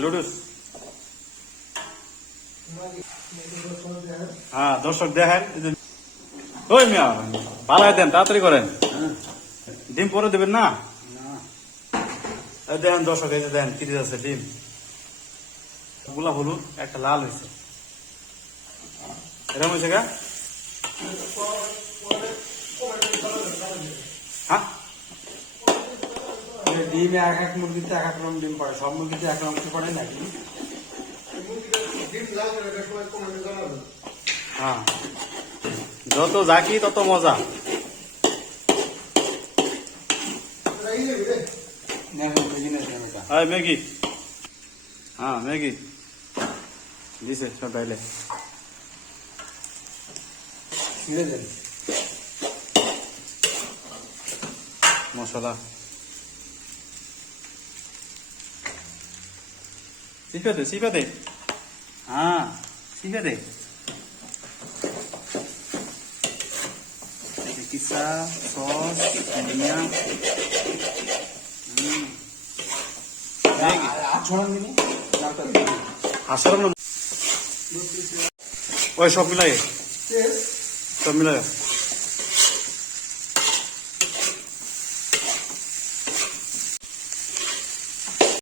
লুডুস। হ্যাঁ দর্শক দেখেন, ওই মিয়া পালাই দেন, তাড়াতাড়ি করেন। ডিম পরে দেবেন না? দেখেন দর্শক, এই যে দেখেন কি আছে ডিম গুলা, হলুদ একটা লাল হয়েছে, এরকম হয়েছে গা। হ্যাঁ ডিম এক এক মুরগিতে এক এক রকম ডিম পড়ে, সব মুরগিতে এক রকম পড়ে নাকি? হ্যাঁ, যত জাকি তত মজা। ম্যাগি, হ্যাঁ ম্যাগি দিছে সব ডাইলে মশলা শিখে দে, হ্যাঁ শিখে দে। কিসা সস ধনিয়া, ওই সব মিলাই, সব মিলাই